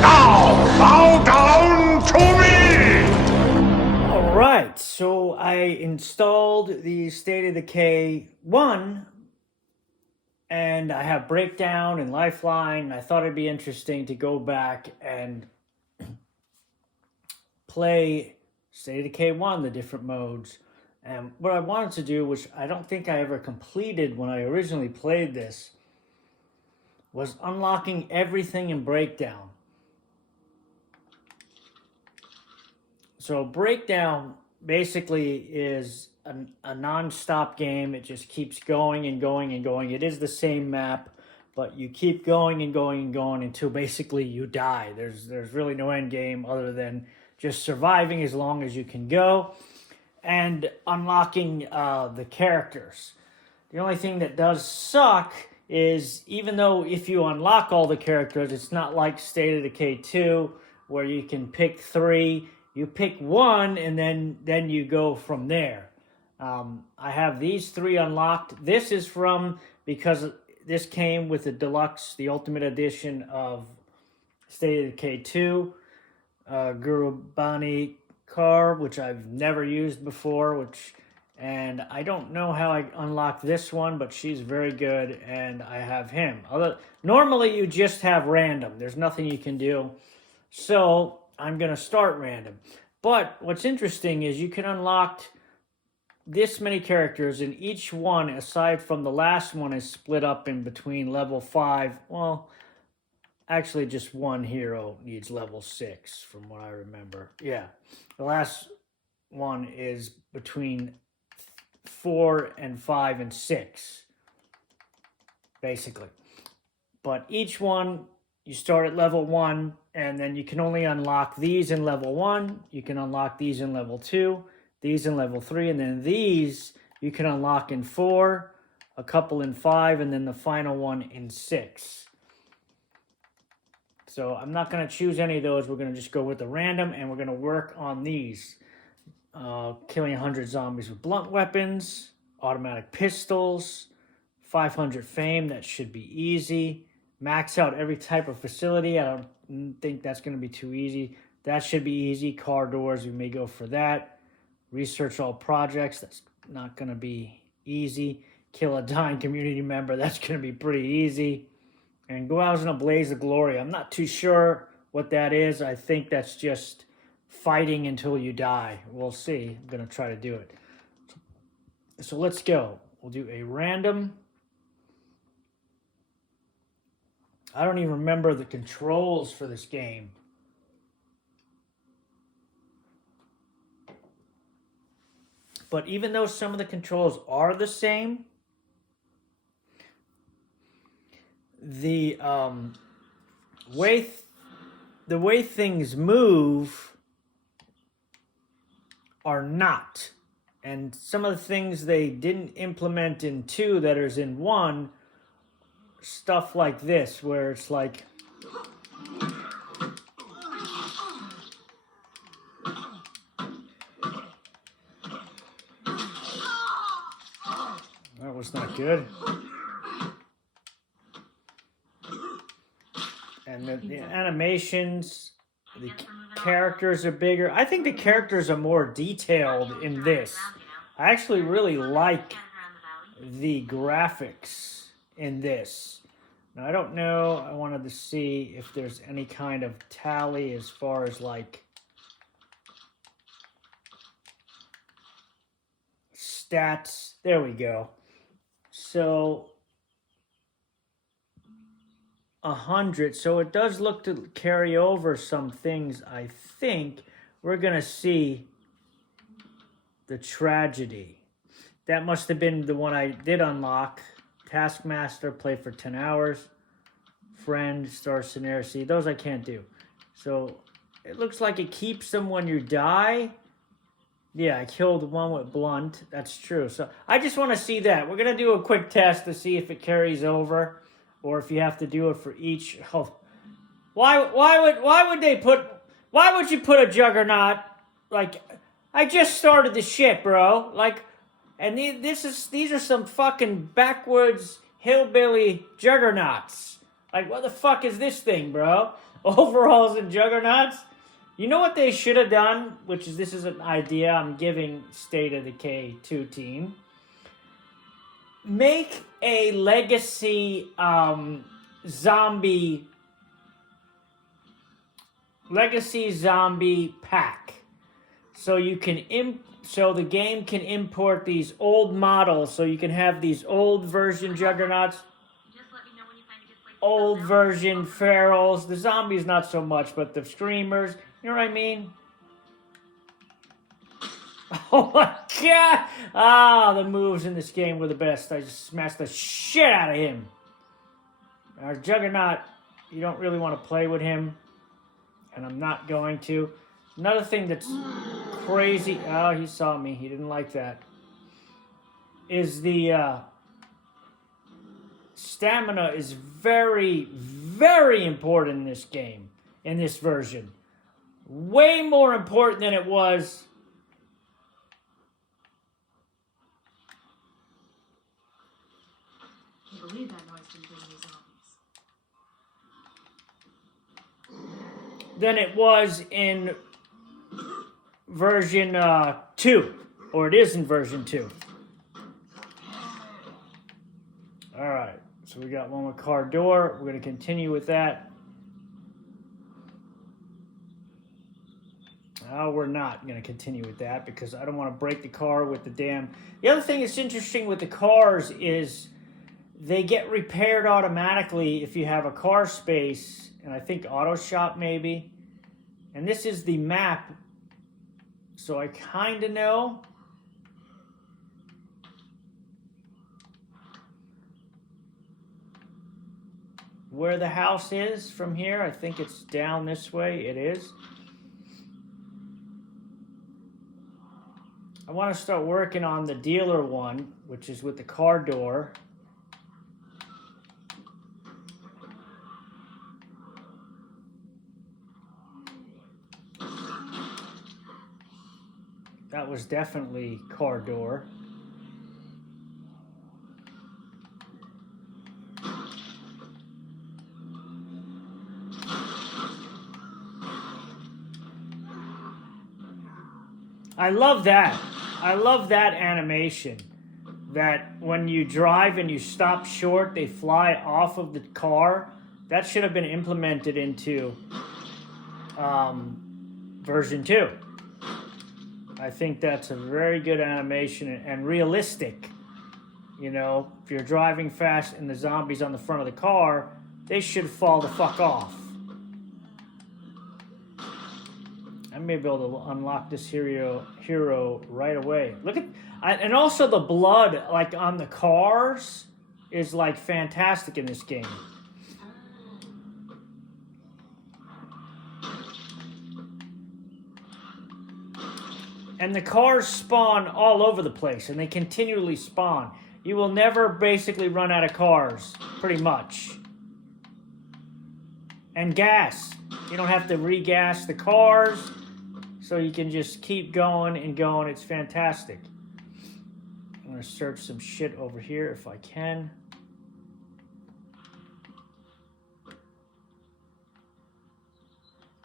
Now bow down to me! Alright, so I installed the State of Decay 1, and I have Breakdown and Lifeline, and I thought it'd be interesting to go back and play State of Decay 1, the different modes. And what I wanted to do, which I don't think I ever completed when I originally played this, was unlocking everything in Breakdown. So Breakdown basically is a non-stop game. It just keeps going and going and going. It is the same map, but you keep going and going and going until basically you die. There's really no end game other than just surviving as long as you can go and unlocking the characters. The only thing that does suck is, even though if you unlock all the characters, it's not like State of Decay 2 where you can pick 3. You pick 1 and then you go from there. I have these 3 unlocked. This is because this came with the deluxe, the ultimate edition of State of Decay 2. Gurubani car, which I've never used before, and I don't know how I unlocked this one, but she's very good, and I have him. Normally you just have random. There's nothing you can do. So I'm going to start random. But what's interesting is you can unlock this many characters, and each one, aside from the last one, is split up in between level 5. Well, actually just one hero needs level 6 from what I remember. Yeah, the last one is between 4 and 5 and 6, basically. But each one, you start at level 1, and then you can only unlock these in level 1. You can unlock these in level 2, these in level 3, and then these you can unlock in 4, a couple in 5, and then the final one in 6. So I'm not going to choose any of those. We're going to just go with the random, and we're going to work on these. Killing 100 zombies with blunt weapons, automatic pistols, 500 fame, that should be easy. Max out every type of facility. I don't think that's going to be too easy. That should be easy. Car doors, we may go for that. Research all projects, that's not going to be easy. Kill a dying community member, that's going to be pretty easy. And go out in a blaze of glory. I'm not too sure what that is. I think that's just fighting until you die. We'll see. I'm going to try to do it. So let's go. We'll do a random. I don't even remember the controls for this game. But even though some of the controls are the same, the way things move are not. And some of the things they didn't implement in 2 that is in 1, stuff like this, where it's like, that was not good. And the animations, the characters are bigger. I think the characters are more detailed in this. I actually really like the graphics in this. Now, I don't know. I wanted to see if there's any kind of tally as far as like stats. There we go. So 100, so it does look to carry over some things. I think we're gonna see the tragedy. That must have been the one I did unlock. Taskmaster, play for 10 hours. Friend, star scenario. See, those I can't do. So it looks like it keeps them when you die. Yeah, I killed one with blunt. That's true. So I just want to see that. We're gonna do a quick test to see if it carries over, or if you have to do it for each. Oh, why would you put a juggernaut? Like, I just started the shit, bro. Like, and these are some fucking backwards hillbilly juggernauts. Like, what the fuck is this thing, bro? Overhauls and juggernauts. You know what they should have done? This is an idea I'm giving State of Decay 2 team. Make a legacy zombie pack, so you can so the game can import these old models, so you can have these old version juggernauts, old version ferals, the zombies not so much, but the screamers, you know what I mean? Oh my god! Ah, the moves in this game were the best. I just smashed the shit out of him. Our Juggernaut, you don't really want to play with him, and I'm not going to. Another thing that's crazy, oh, he saw me, he didn't like that, is the stamina is very, very important in this game, in this version. Way more important than it was. I can't believe that noise didn't bring any zombies. Than it was in version 2, or it is in version 2. All right, so we got one with car door. We're going to continue with that. No, we're not going to continue with that because I don't want to break the car with the damn... The other thing that's interesting with the cars is they get repaired automatically if you have a car space, and I think auto shop maybe. And this is the map, so I kind of know. Where the house is from here. I think it's down this way. It is. I want to start working on the dealer one, which is with the car door. That was definitely car door. I love that. I love that animation. That when you drive and you stop short, they fly off of the car. That should have been implemented into version 2. I think that's a very good animation and realistic. You know, if you're driving fast and the zombies on the front of the car, they should fall the fuck off. I may be able to unlock this hero right away. Look at, and also the blood like on the cars is like fantastic in this game. And the cars spawn all over the place, and they continually spawn. You will never basically run out of cars, pretty much. And gas. You don't have to regas the cars, so you can just keep going and going. It's fantastic. I'm going to search some shit over here if I can.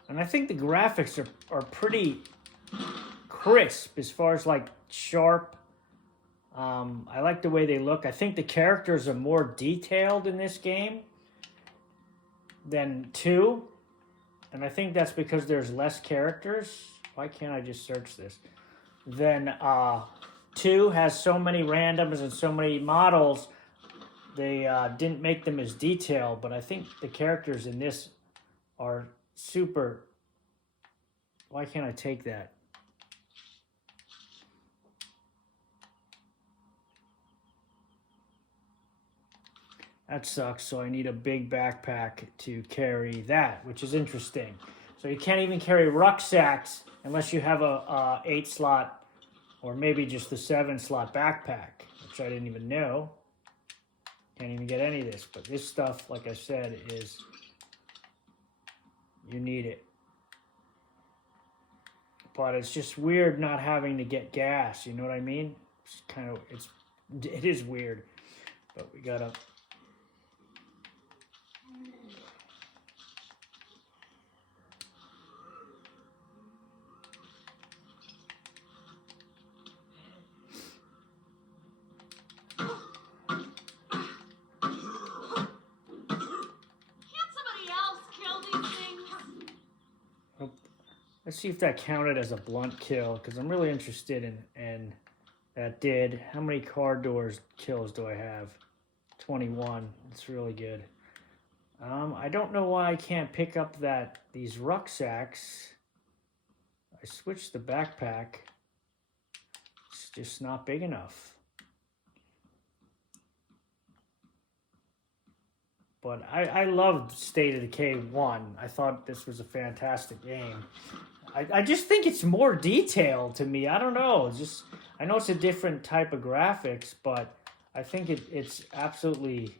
And I think the graphics are pretty crisp as far as like sharp. I like the way they look. I think the characters are more detailed in this game than 2. And I think that's because there's less characters. Why can't I just search this? Then 2 has so many randoms and so many models. They didn't make them as detailed, but I think the characters in this are super. Why can't I take that? That sucks, so I need a big backpack to carry that, which is interesting. So you can't even carry rucksacks unless you have a 8-slot or maybe just the 7-slot backpack, which I didn't even know. Can't even get any of this, but this stuff, like I said, is you need it. But it's just weird not having to get gas, you know what I mean? It's kind of, it is weird, but we gotta. Let's see if that counted as a blunt kill, because I'm really interested in that did. How many car doors kills do I have? 21. It's really good. I don't know why I can't pick up these rucksacks. I switched the backpack. It's just not big enough. But I loved State of Decay 1. I thought this was a fantastic game. I just think it's more detailed to me. I don't know. I know it's a different type of graphics, but I think it's absolutely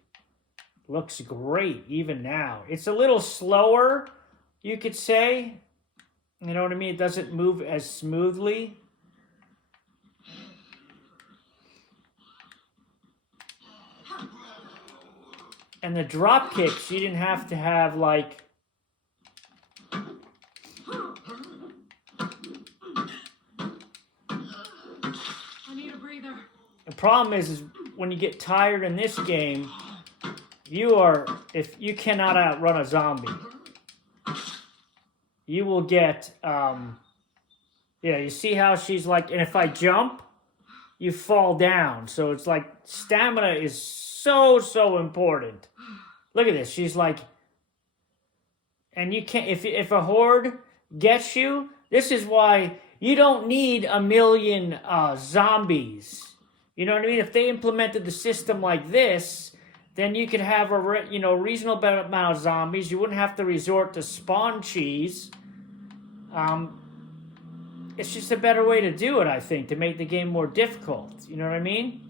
looks great even now. It's a little slower, you could say. You know what I mean? It doesn't move as smoothly. And the drop kicks, you didn't have to have like... I need a breather. The problem is when you get tired in this game, if you cannot outrun a zombie. You will get, you see how she's like, and if I jump, you fall down. So it's like, stamina is so important. Look at this. She's like, and you can't, if a horde gets you, this is why you don't need a million zombies. You know what I mean? If they implemented the system like this, then you could have a reasonable amount of zombies. You wouldn't have to resort to spawn cheese. It's just a better way to do it, I think, to make the game more difficult. You know what I mean?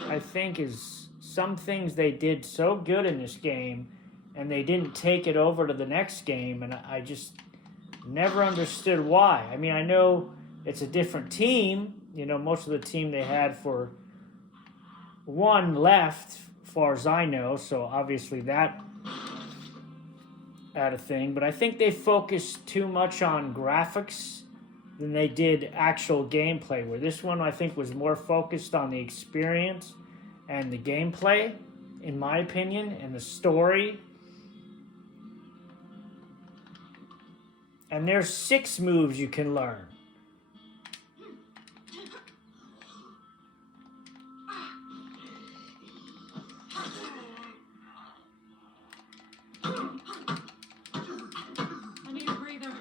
I think is some things they did so good in this game, and they didn't take it over to the next game, and I just never understood why. I mean, I know it's a different team. You know, most of the team they had for one left, as far as I know, so obviously that had a thing. But I think they focused too much on graphics than they did actual gameplay, where this one I think was more focused on the experience and the gameplay, in my opinion, and the story. And there's 6 moves you can learn. I need a breather.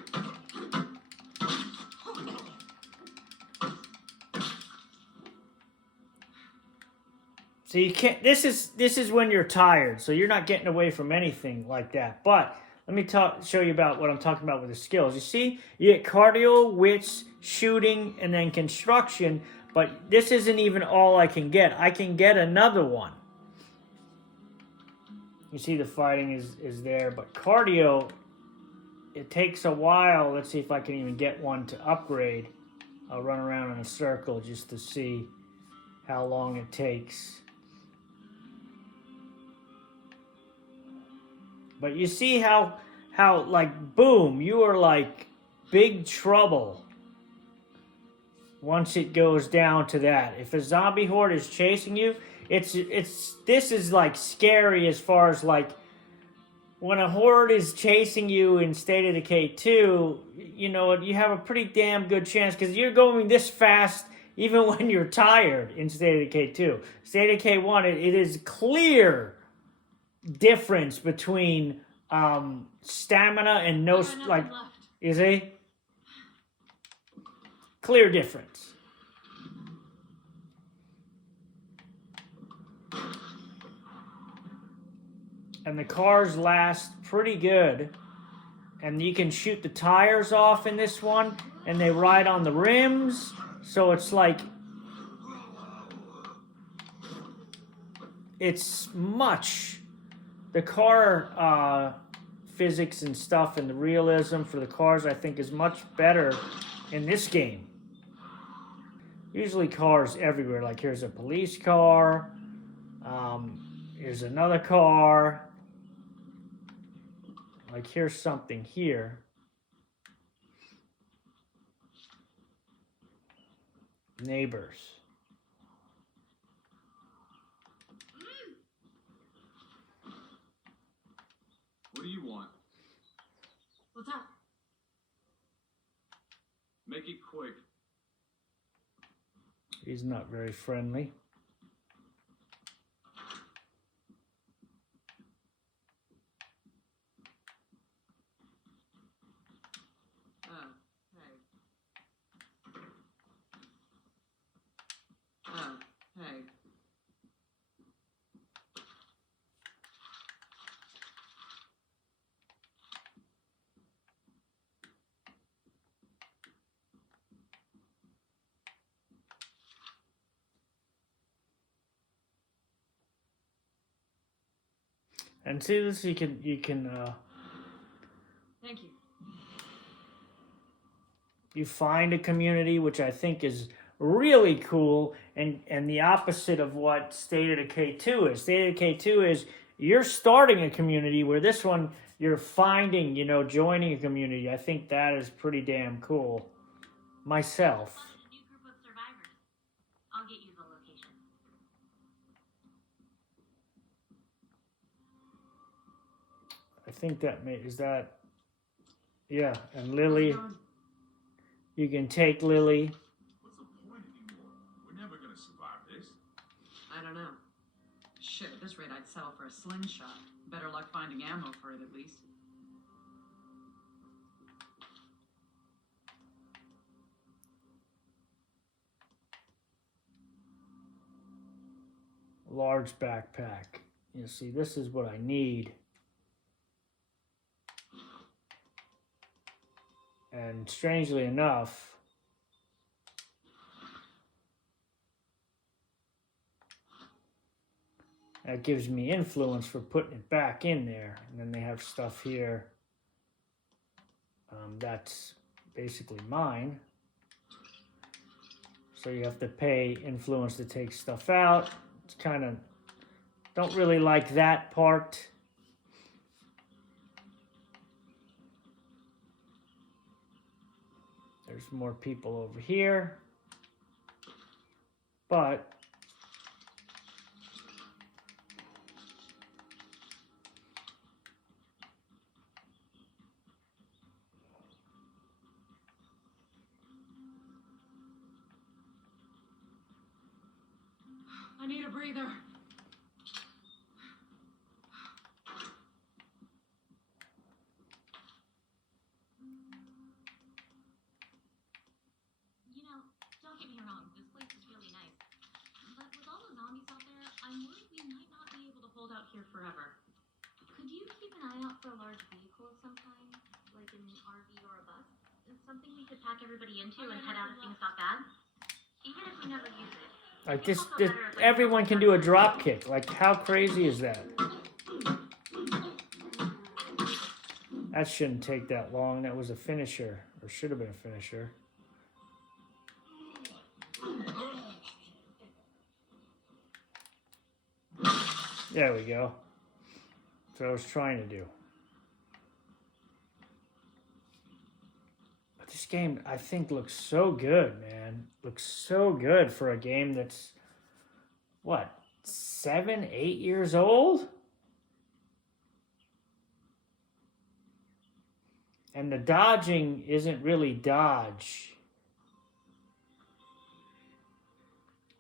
So you can't. This is when you're tired, so you're not getting away from anything like that. But let me show you about what I'm talking about with the skills. You see, you get cardio, wits, shooting, and then construction. But this isn't even all I can get. I can get another one. You see the fighting is there, but cardio, it takes a while. Let's see if I can even get one to upgrade. I'll run around in a circle just to see how long it takes. But you see how like, boom, you are like big trouble once it goes down to that. If a zombie horde is chasing you, this is like scary as far as like when a horde is chasing you in State of Decay 2, you know, you have a pretty damn good chance because you're going this fast even when you're tired in State of Decay 2. State of Decay 1, it is clear difference between stamina and no, like, is a clear difference. And the cars last pretty good. And you can shoot the tires off in this one, and they ride on the rims. So it's like, it's much. The car physics and stuff and the realism for the cars, I think, is much better in this game. Usually cars everywhere. Like here's a police car. Here's another car. Like here's something here. Neighbors. What do you want? What's up? Make it quick. He's not very friendly. Oh, hey. Oh, hey. And see this, you can Thank you. you find a community, which I think is really cool, and the opposite of what State of Decay 2 is. State of Decay 2 is you're starting a community, where this one you're finding, joining a community. I think that is pretty damn cool. Myself. Spotted a new group of survivors. I'll get you the location. I think is that, yeah, and Lily, you can take Lily. What's the point anymore? We're never gonna survive this. I don't know. Shit, at this rate I'd settle for a slingshot. Better luck finding ammo for it, at least. Large backpack. You see, this is what I need. And strangely enough, that gives me influence for putting it back in there. And then they have stuff here that's basically mine. So you have to pay influence to take stuff out. It's kind of, don't really like that part. There's more people over here. But I need a breather. Don't get me wrong, this place is really nice. But with all the zombies out there, I'm worried we might not be able to hold out here forever. Could you keep an eye out for a large vehicle of some kind? Like an RV or a bus? It's something we could pack everybody into and head out if things got bad? Even if we never use it. like this everyone can do a drop kick. Like, how crazy is that? That shouldn't take that long. That was a finisher, or should have been a finisher. There we go. That's what I was trying to do. But this game, I think, looks so good, man. Looks so good for a game that's, what, 7, 8 years old? And the dodging isn't really dodge.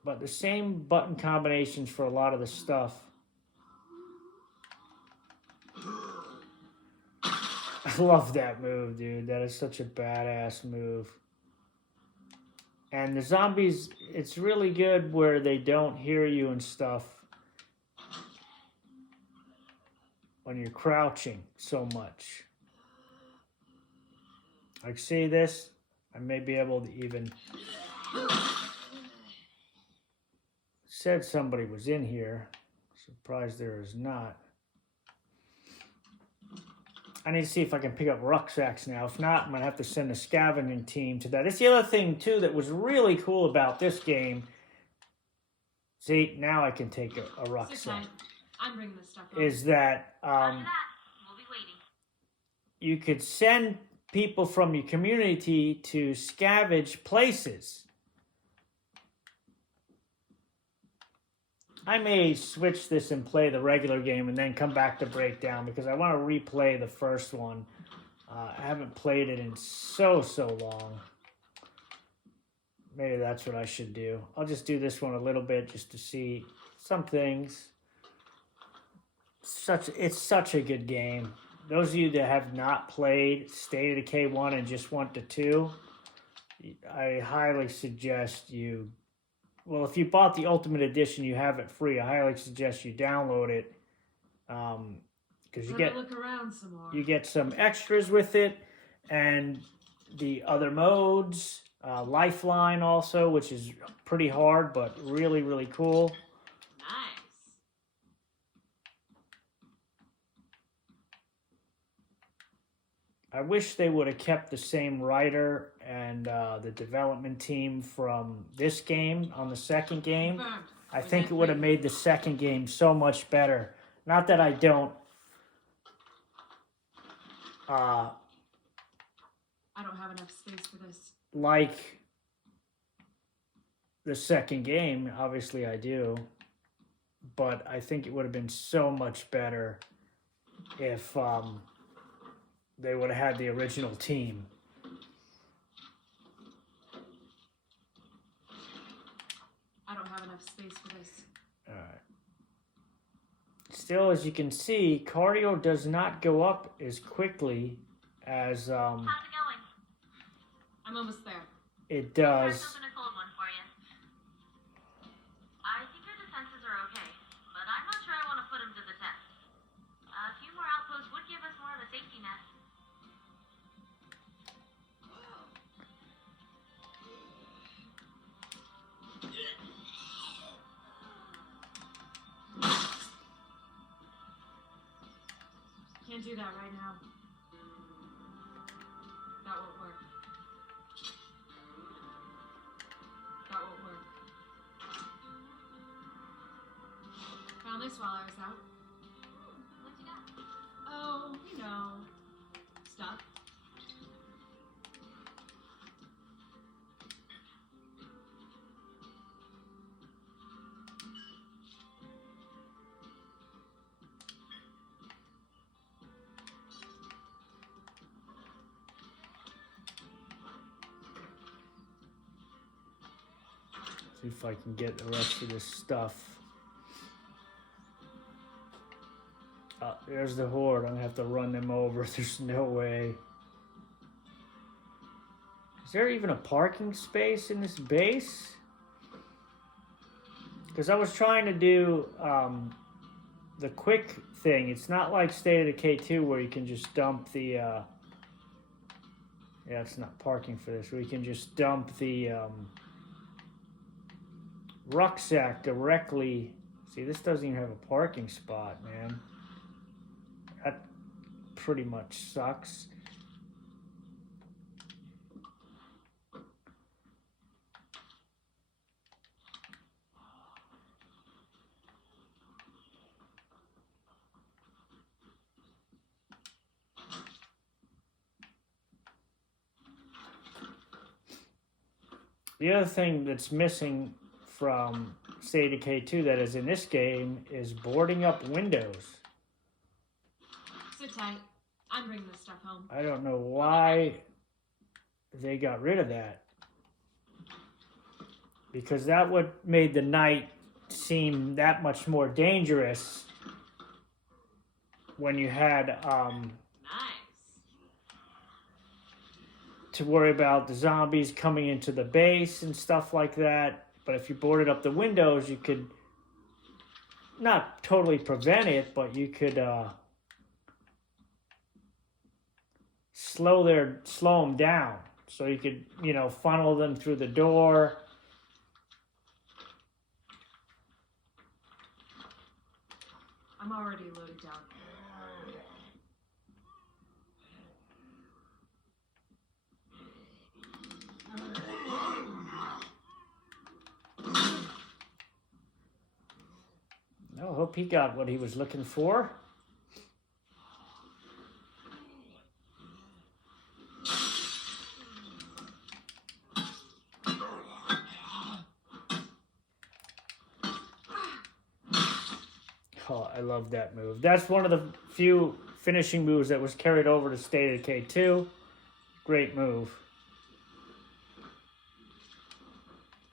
But the same button combinations for a lot of the stuff. I love that move, dude. That is such a badass move. And the zombies, it's really good where they don't hear you and stuff when you're crouching so much. Like, see this? I may be able to even... Said somebody was in here. Surprised there is not. I need to see if I can pick up rucksacks now. If not, I'm going to have to send a scavenging team to that. That's the other thing, too, that was really cool about this game. See, now I can take a rucksack. I'm bringing this stuff up. Is that After that, we'll be waiting. you could send people from your community to scavenge places. I may switch this and play the regular game and then come back to Breakdown because I want to replay the first one. I haven't played it in so long. Maybe that's what I should do. I'll just do this one a little bit just to see some things. It's such a good game. Those of you that have not played State of Decay 1 and just want the 2, I highly suggest you... Well, if you bought the Ultimate Edition, you have it free. I highly suggest you download it. Because you get some extras with it, and the other modes, Lifeline also, which is pretty hard, but really, really cool. Nice. I wish they would have kept the same writer and the development team from this game on the second game. Confirmed. I think it would have made the second game so much better. Not that I don't I don't have enough space for this. like the second game. Obviously I do. But I think it would have been so much better if they would have had the original team. I don't have enough space for this. All right. Still, as you can see, cardio does not go up as quickly as How's it going? I'm almost there. it Try does. something a cold one for you. I think your defenses are okay, but I'm not sure I want to put them to the test. A few more outposts would give us more of a safety net. Can't do that right now. That won't work. That won't work. Found this while I was out. What you got? Oh, you know, stuff. See if I can get the rest of this stuff. There's the horde. I'm gonna have to run them over. There's no way. Is there even a parking space in this base? Because I was trying to do the quick thing. It's not like State of Decay 2 where you can just dump the... yeah, it's not parking for this. Where you can just dump the rucksack directly. See, this doesn't even have a parking spot, man. That pretty much sucks. The other thing that's missing from State of Decay 2 that is in this game is boarding up windows. Sit tight. I'm bringing this stuff home. I don't know why they got rid of that. Because that would made the night seem that much more dangerous when you had Nice. to worry about the zombies coming into the base and stuff like that. But if you boarded up the windows, you could not totally prevent it, but you could slow them down. So you could, funnel them through the door. I'm already loaded down. I hope he got what he was looking for. Oh, I love that move. That's one of the few finishing moves that was carried over to State of Decay 2. Great move.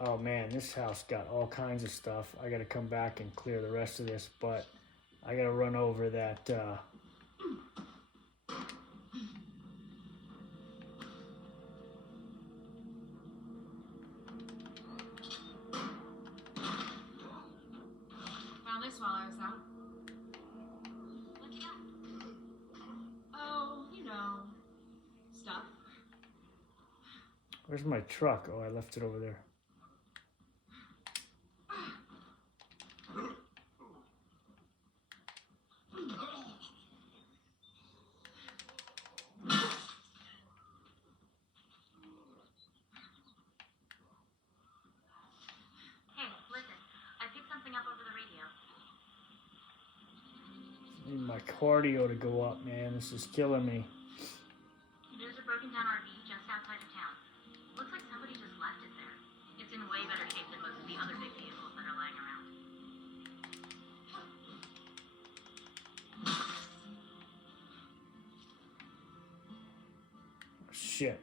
Oh man, this house got all kinds of stuff. I gotta come back and clear the rest of this, but I gotta run over that, Found this while I was out. What you got? Oh, you know, stuff. where's my truck? Oh, I left it over there. Hey, listen. I picked something up over the radio. Need my cardio to go up, man. This is killing me. There's a broken down RV just outside of town. Looks like somebody just left it there. It's in way better shape than most of the other big vehicles that are lying around. Shit.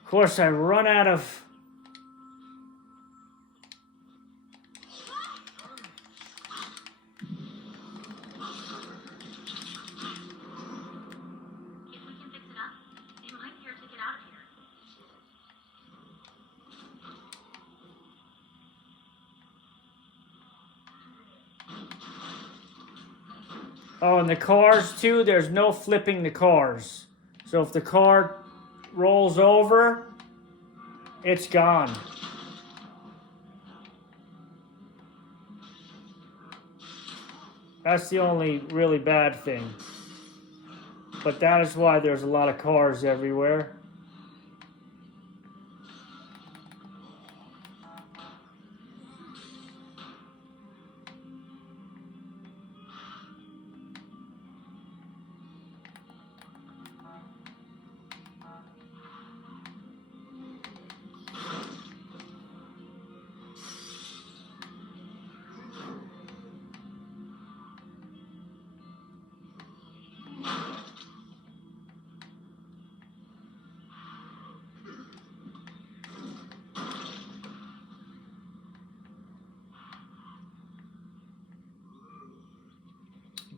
Of course, I run out of... If we can fix it up, it might be our ticket out of here. Oh, and the cars, too, there's no flipping the cars. So if the car rolls over, it's gone. That's the only really bad thing. But that is why there's a lot of cars everywhere.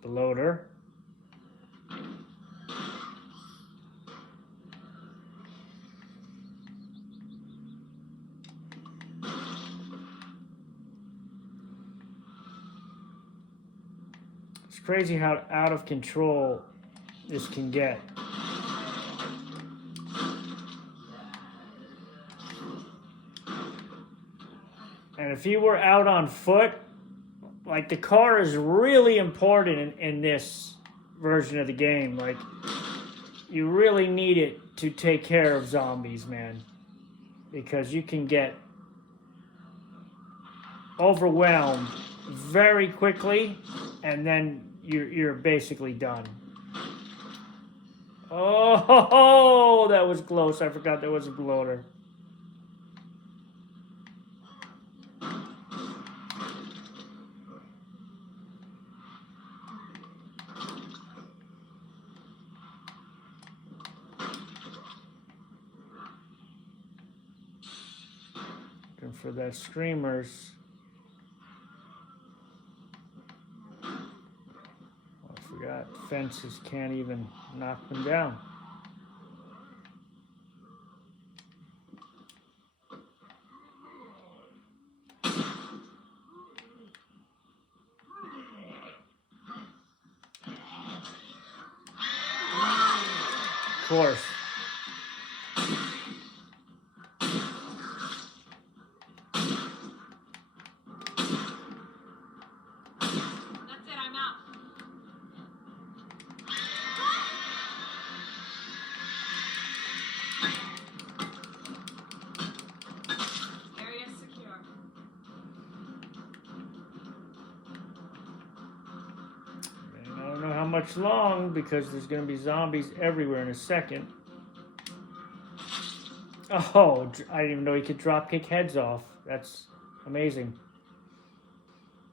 The loader. It's crazy how out of control this can get. And if you were out on foot, like, the car is really important in this version of the game. Like, you really need it to take care of zombies, man. Because you can get overwhelmed very quickly, and then you're basically done. Oh, that was close. I forgot there was a loader. Looking for that screamers. Oh, I forgot. Fences can't even knock them down. Of course. That's it, I'm out. Area secure. And I don't know how much long, because there's going to be zombies everywhere in a second. Oh, I didn't even know you could drop kick heads off. That's amazing.